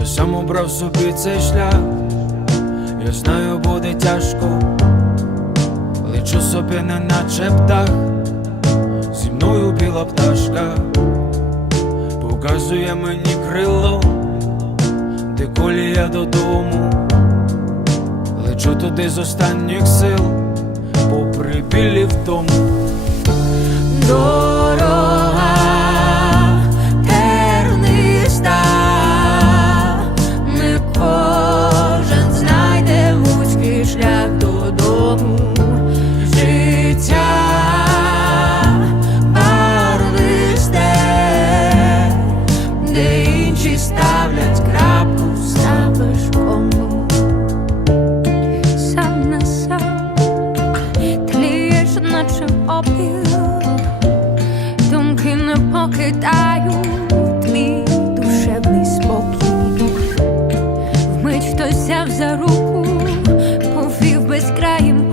Я сам обрав собі цей шлях, я знаю, буде тяжко, лечу собі, не наче птах, зі мною біла пташка, показує мені крило, де колія додому, лечу туди з останніх сил, попри білі втому. Дорога прокидаю твій душевний спокій, вмить хтось взяв за руку, повів безкраїм.